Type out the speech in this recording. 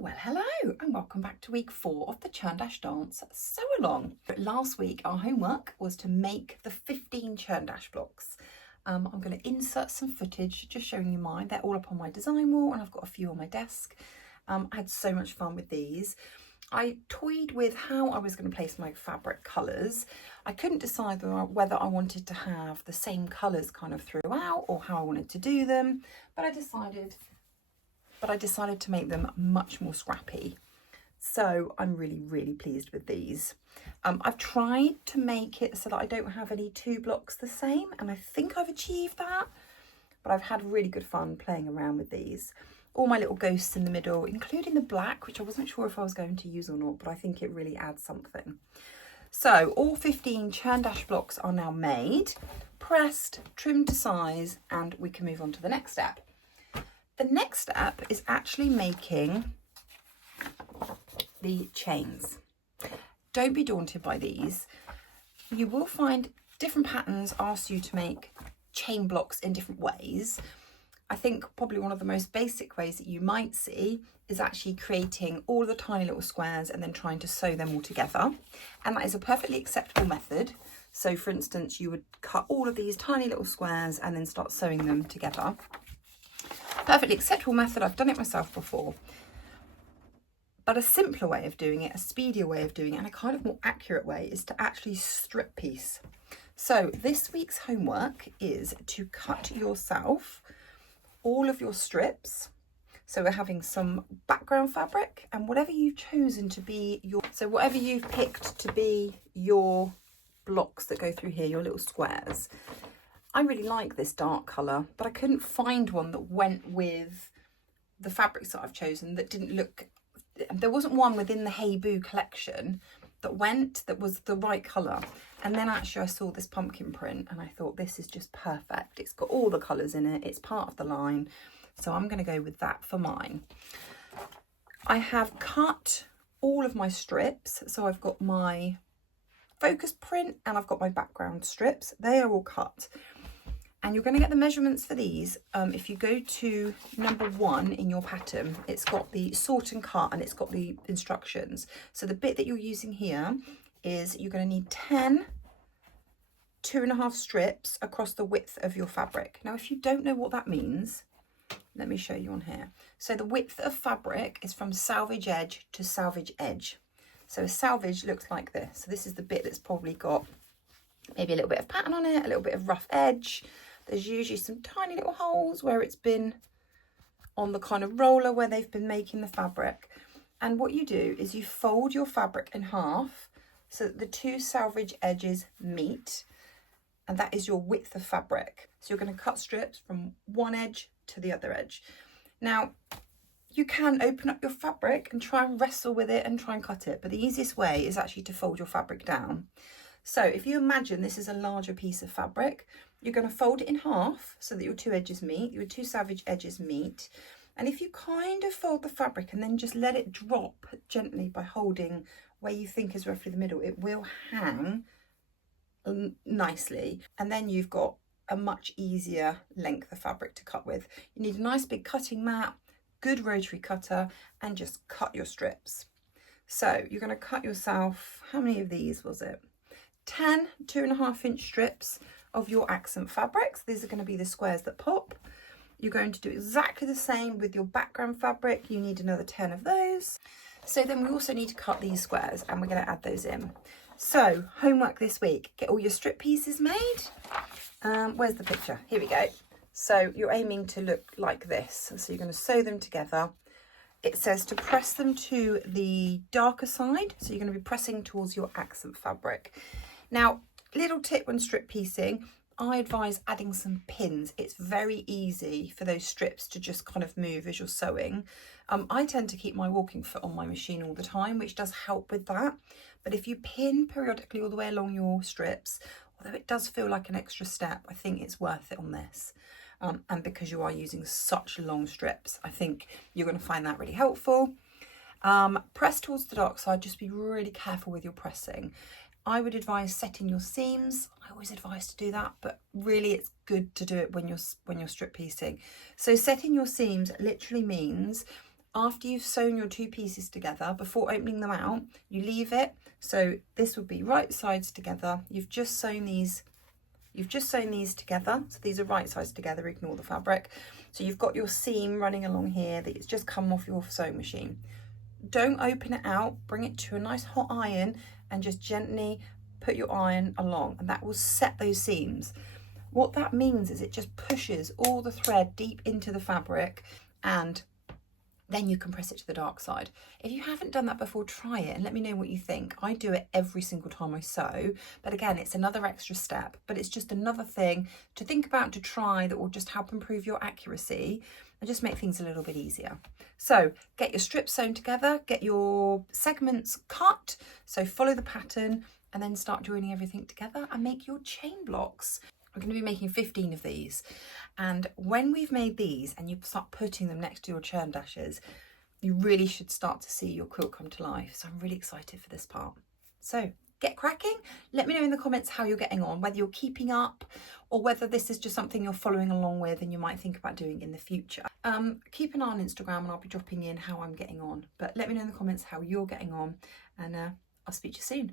Well, hello and welcome back to week 4 of the Churn Dash dance sew along. Last week our homework was to make the 15 Churn Dash blocks. I'm going to insert some footage just showing you mine. They're all up on my design wall and I've got a few on my desk. I had so much fun with these. I toyed with how I was going to place my fabric colours. I couldn't decide whether I wanted to have the same colours kind of throughout or how I wanted to do them, but I decided to make them much more scrappy. So I'm really pleased with these. I've tried to make it so that I don't have any two blocks the same, and I think I've achieved that, but I've had really good fun playing around with these. All my little ghosts in the middle, including the black, which I wasn't sure if I was going to use or not, but I think it really adds something. So all 15 Churn Dash blocks are now made, pressed, trimmed to size, and we can move on to the next step. The next step is actually making the chains. Don't be daunted by these. You will find different patterns ask you to make chain blocks in different ways. I think probably one of the most basic ways that you might see is actually creating all the tiny little squares and then trying to sew them all together. And that is a perfectly acceptable method. So for instance, you would cut all of these tiny little squares and then start sewing them together. Perfectly acceptable method. I've done it myself before. But a simpler way of doing it, a speedier way of doing it, and a kind of more accurate way is to actually strip piece. So this week's homework is to cut yourself all of your strips. So we're having some background fabric and whatever you've chosen to be whatever you've picked to be your blocks that go through here, your little squares. I really like this dark colour, but I couldn't find one that went with the fabrics that I've chosen that didn't look, there wasn't one within the Hey Boo collection that was the right colour. And then actually I saw this pumpkin print and I thought this is just perfect. It's got all the colours in it, it's part of the line. So I'm going to go with that for mine. I have cut all of my strips. So I've got my focus print and I've got my background strips. They are all cut. And you're going to get the measurements for these. If you go to number 1 in your pattern, it's got the sort and cut and it's got the instructions. So the bit that you're using here is you're going to need 10 2.5 strips across the width of your fabric. Now, if you don't know what that means, let me show you on here. So the width of fabric is from salvage edge to salvage edge. So a salvage looks like this. So this is the bit that's probably got maybe a little bit of pattern on it, a little bit of rough edge. There's usually some tiny little holes where it's been on the kind of roller where they've been making the fabric. And what you do is you fold your fabric in half so that the two salvage edges meet, and that is your width of fabric. So you're going to cut strips from one edge to the other edge. Now, you can open up your fabric and try and wrestle with it and try and cut it, but the easiest way is actually to fold your fabric down. So if you imagine this is a larger piece of fabric, you're going to fold it in half so that your two edges meet, your two salvage edges meet. And if you kind of fold the fabric and then just let it drop gently by holding where you think is roughly the middle, it will hang nicely. And then you've got a much easier length of fabric to cut with. You need a nice big cutting mat, good rotary cutter, and just cut your strips. So you're going to cut yourself, how many of these was it? 10 2.5-inch strips of your accent fabrics. These are going to be the squares that pop. You're going to do exactly the same with your background fabric. You need another 10 of those. So then we also need to cut these squares and we're going to add those in. So homework this week, get all your strip pieces made. Where's the picture? Here we go. So you're aiming to look like this. So you're going to sew them together. It says to press them to the darker side. So you're going to be pressing towards your accent fabric. Now, little tip when strip piecing, I advise adding some pins. It's very easy for those strips to just kind of move as you're sewing. I tend to keep my walking foot on my machine all the time, which does help with that. But if you pin periodically all the way along your strips, although it does feel like an extra step, I think it's worth it on this. And because you are using such long strips, I think you're going to find that really helpful. Press towards the dark side, just be really careful with your pressing. I would advise setting your seams. I always advise to do that, but really it's good to do it when you're strip piecing. So setting your seams literally means After you've sewn your 2 pieces together, before opening them out, you leave it. So this would be right sides together. You've just sewn these together. So these are right sides together, ignore the fabric. So you've got your seam running along here that it's just come off your sewing machine. Don't open it out, bring it to a nice hot iron and just gently put your iron along, and that will set those seams. What that means is it just pushes all the thread deep into the fabric, and then you can press it to the dark side. If you haven't done that before, try it and let me know what you think. I do it every single time I sew, but again, it's another extra step, but it's just another thing to think about, to try, that will just help improve your accuracy and just make things a little bit easier. So get your strips sewn together, get your segments cut, so follow the pattern and then start joining everything together and make your chain blocks. We're going to be making 15 of these, and when we've made these and you start putting them next to your churn dashes, you really should start to see your quilt come to life. So I'm really excited for this part. So get cracking. Let me know in the comments how you're getting on, whether you're keeping up or whether this is just something you're following along with and you might think about doing in the future. Keep an eye on Instagram and I'll be dropping in how I'm getting on, but let me know in the comments how you're getting on, and I'll speak to you soon.